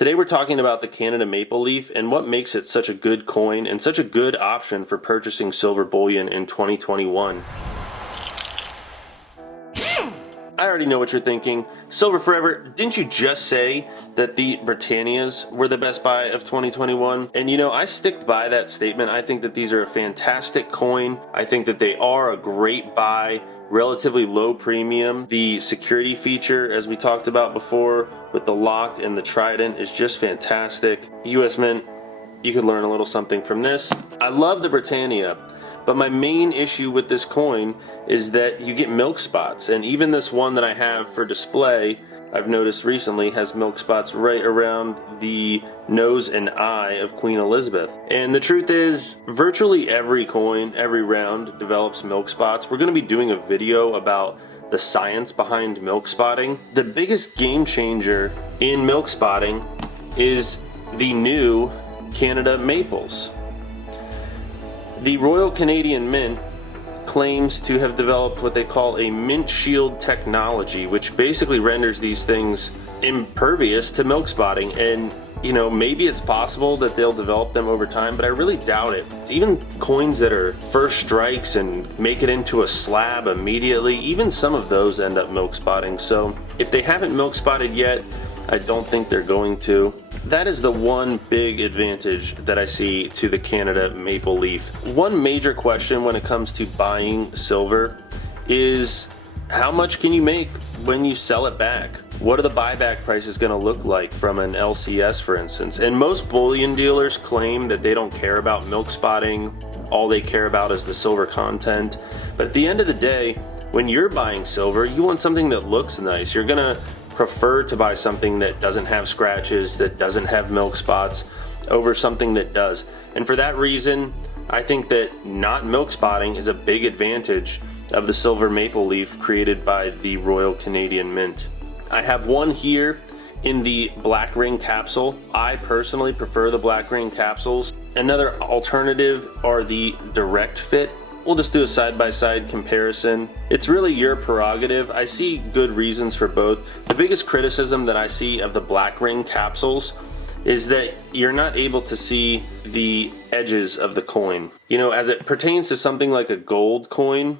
Today we're talking about the Canada Maple Leaf and what makes it such a good coin and such a good option for purchasing silver bullion in 2021. I already know what you're thinking. Silver Forever, didn't you just say that the Britannias were the best buy of 2021? And you know, I stick by that statement. I think that these are a fantastic coin. I think that they are a great buy, relatively low premium. The security feature, as we talked about before, with the lock and the trident is just fantastic. US Mint, you could learn a little something from this. I love the Britannia. But my main issue with this coin is that you get milk spots, and even this one that I have for display, I've noticed recently, has milk spots right around the nose and eye of Queen Elizabeth. And the truth is, virtually every coin, every round, develops milk spots. We're going to be doing a video about the science behind milk spotting. The biggest game changer in milk spotting is the new Canada Maples. The Royal Canadian Mint claims to have developed what they call a mint shield technology, which basically renders these things impervious to milk spotting. And you know, maybe it's possible that they'll develop them over time, but I really doubt it. Even coins that are first strikes and make it into a slab immediately, even some of those end up milk spotting. So if they haven't milk spotted yet, I don't think they're going to. That is the one big advantage that I see to the Canada Maple Leaf. One major question when it comes to buying silver is how much can you make when you sell it back? What are the buyback prices going to look like from an LCS, for instance? And most bullion dealers claim that they don't care about milk spotting. All they care about is the silver content. But at the end of the day, when you're buying silver, you want something that looks nice. You're going to prefer to buy something that doesn't have scratches, that doesn't have milk spots, over something that does. And for that reason, I think that not milk spotting is a big advantage of the silver maple leaf created by the Royal Canadian Mint. I have one here in the black ring capsule. I personally prefer the black ring capsules. Another alternative are the direct fit. We'll just do a side-by-side comparison. It's really your prerogative. I see good reasons for both. The biggest criticism that I see of the black ring capsules is that you're not able to see the edges of the coin. You know, as it pertains to something like a gold coin,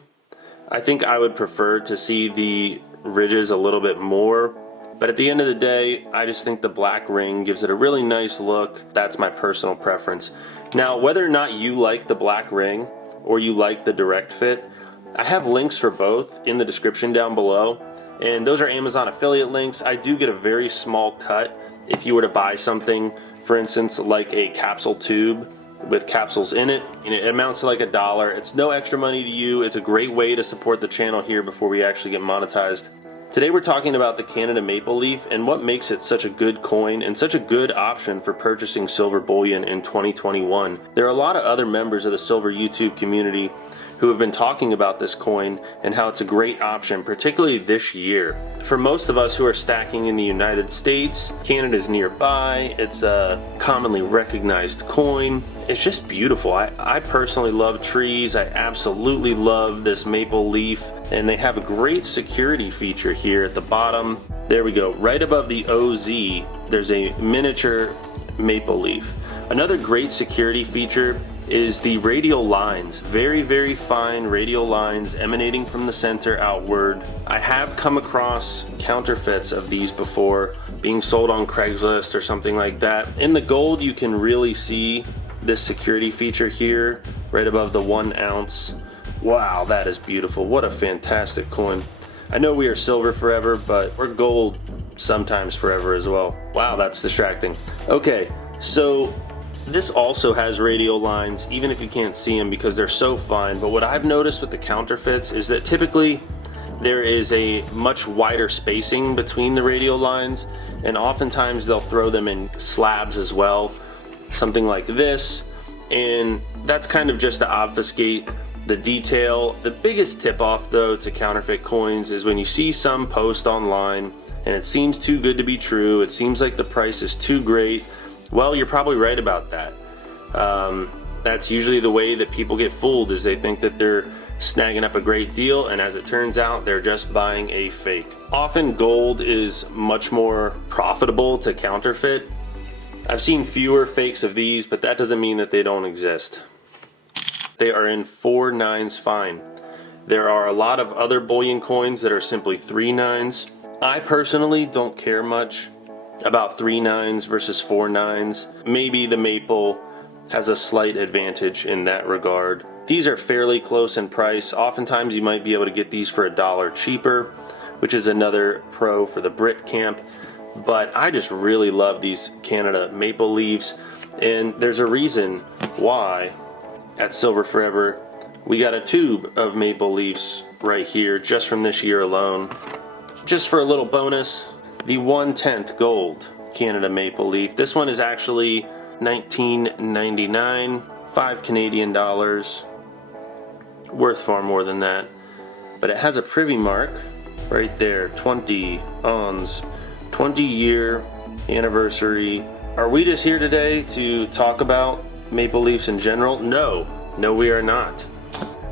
I think I would prefer to see the ridges a little bit more. But at the end of the day, I just think the black ring gives it a really nice look. That's my personal preference. Now, whether or not you like the black ring or you like the direct fit, I have links for both in the description down below, and those are Amazon affiliate links. I do get a very small cut if you were to buy something, for instance, like a capsule tube with capsules in it, and it amounts to like $1. It's no extra money to you. It's a great way to support the channel here before we actually get monetized. Today we're talking about the Canada Maple Leaf and what makes it such a good coin and such a good option for purchasing silver bullion in 2021. There are a lot of other members of the silver YouTube community who have been talking about this coin and how it's a great option, particularly this year. For most of us who are stacking in the United States, Canada's nearby, it's a commonly recognized coin. It's just beautiful. I personally love trees. I absolutely love this maple leaf, and they have a great security feature here at the bottom. There we go. Right above the OZ, there's a miniature maple leaf. Another great security feature is the radial lines. Very, very fine radial lines emanating from the center outward. I have come across counterfeits of these before, being sold on Craigslist or something like that. In the gold, you can really see this security feature here, right above the 1 ounce. Wow, that is beautiful. What a fantastic coin. I know we are silver forever, but we're gold sometimes forever as well. Wow, that's distracting. Okay, so this also has radial lines, even if you can't see them because they're so fine. But what I've noticed with the counterfeits is that typically there is a much wider spacing between the radial lines, and oftentimes they'll throw them in slabs as well, something like this, and that's kind of just to obfuscate the detail. The biggest tip off though to counterfeit coins is when you see some post online and it seems too good to be true, it seems like the price is too great. Well, you're probably right about that. That's usually the way that people get fooled, is they think that they're snagging up a great deal, and as it turns out, they're just buying a fake. Often gold is much more profitable to counterfeit I've seen fewer fakes of these, but that doesn't mean that they don't exist. They are in 4 9s fine. There are a lot of other bullion coins that are simply 3 9s. I personally don't care much about 3 9s versus 4 9s. Maybe the maple has a slight advantage in that regard. These are fairly close in price. Oftentimes you might be able to get these for $1 cheaper, which is another pro for the Brit camp. But I just really love these Canada maple leaves, and there's a reason why at Silver Forever we got a tube of maple leaves right here just from this year alone. Just for a little bonus, the 1/10 gold Canada maple leaf. This one is actually $19.99, 5 Canadian dollars. Worth far more than that. But it has a privy mark right there, 20 ons, 20-year anniversary. Are we just here today to talk about maple leafs in general? No, we are not.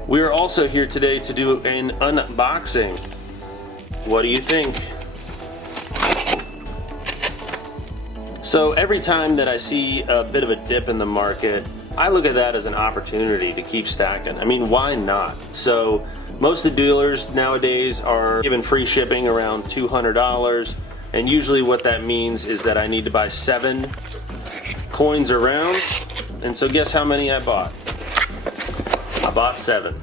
We are also here today to do an unboxing. What do you think? So every time that I see a bit of a dip in the market, I look at that as an opportunity to keep stacking. I mean, why not? So most of the dealers nowadays are giving free shipping around $200, and usually what that means is that I need to buy 7 coins around. And so guess how many I bought? I bought 7.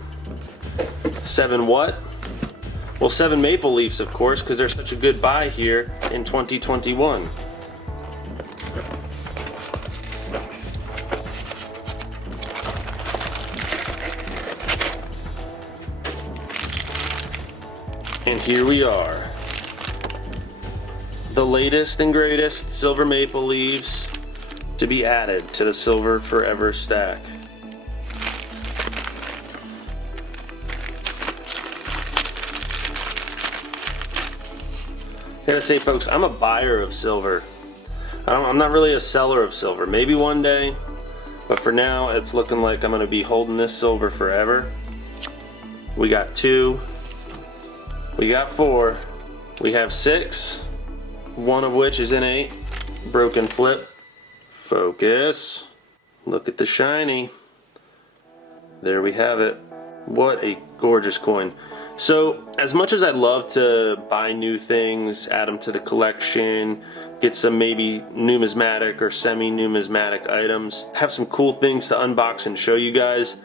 7 what? Well, 7 maple leafs, of course, because they're such a good buy here in 2021. And here we are. The latest and greatest silver maple leaves to be added to the Silver Forever stack. I gotta say, folks, I'm a buyer of silver. I'm not really a seller of silver. Maybe one day, but for now, it's looking like I'm gonna be holding this silver forever. We got 2. We got 4. We have 6. One of which is in 8. Broken flip. Focus. Look at the shiny. There we have it. What a gorgeous coin. So, as much as I love to buy new things, add them to the collection, get some maybe numismatic or semi-numismatic items, have some cool things to unbox and show you guys,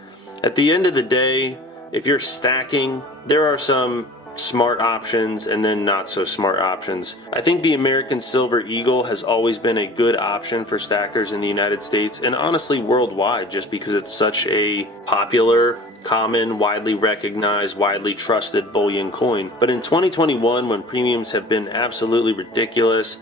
at the end of the day, if you're stacking, there are some smart options and then not so smart options. I think the American Silver Eagle has always been a good option for stackers in the United States and honestly worldwide, just because it's such a popular, common, widely recognized, widely trusted bullion coin. But in 2021, when premiums have been absolutely ridiculous,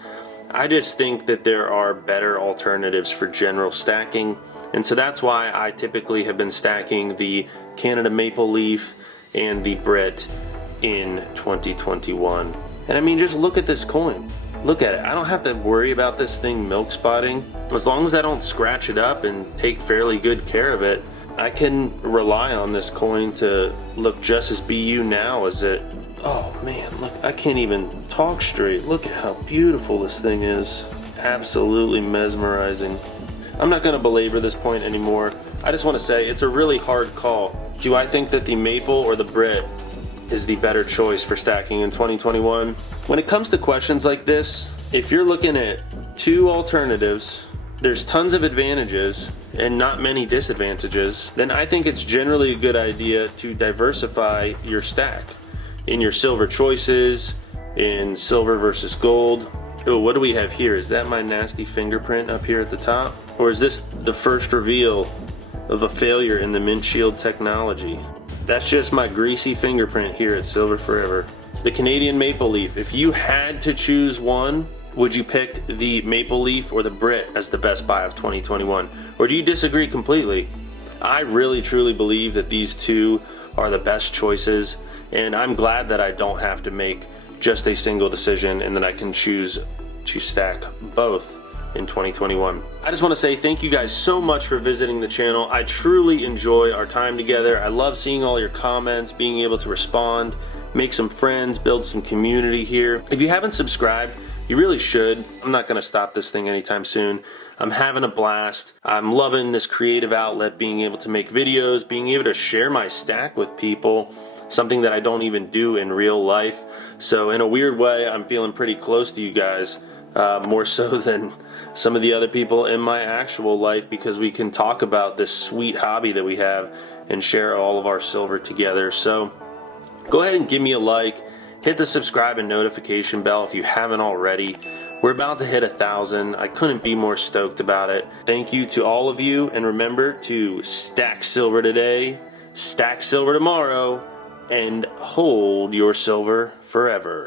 I just think that there are better alternatives for general stacking, and so that's why I typically have been stacking the Canada maple leaf and the Brit in 2021. And I mean, just look at this coin. Look at it. I don't have to worry about this thing milk spotting. As long as I don't scratch it up and take fairly good care of it, I can rely on this coin to look just as BU now as it. Oh man, look, I can't even talk straight. Look at how beautiful this thing is. Absolutely mesmerizing. I'm not going to belabor this point anymore. I just want to say it's a really hard call. Do I think that the maple or the Brit is the better choice for stacking in 2021? When it comes to questions like this, if you're looking at 2 alternatives, there's tons of advantages and not many disadvantages, then I think it's generally a good idea to diversify your stack in your silver choices, in silver versus gold. Oh, what do we have here? Is that my nasty fingerprint up here at the top? Or is this the first reveal of a failure in the mint shield technology? That's just my greasy fingerprint here at Silver Forever. The Canadian maple leaf. If you had to choose one, would you pick the maple leaf or the Brit as the best buy of 2021? Or do you disagree completely? I really truly believe that these 2 are the best choices, and I'm glad that I don't have to make just a single decision and that I can choose to stack both in 2021. I just want to say thank you guys so much for visiting the channel. I truly enjoy our time together. I love seeing all your comments, being able to respond, make some friends, build some community here. If you haven't subscribed You really should. I'm not going to stop this thing anytime soon. I'm having a blast. I'm loving this creative outlet, being able to make videos, being able to share my stack with people, something that I don't even do in real life. So in a weird way, I'm feeling pretty close to you guys, more so than some of the other people in my actual life, because we can talk about this sweet hobby that we have and share all of our silver together. So go ahead and give me a like, hit the subscribe and notification bell if you haven't already. We're about to hit 1,000. I couldn't be more stoked about it. Thank you to all of you, and remember to stack silver today, stack silver tomorrow, and hold your silver forever.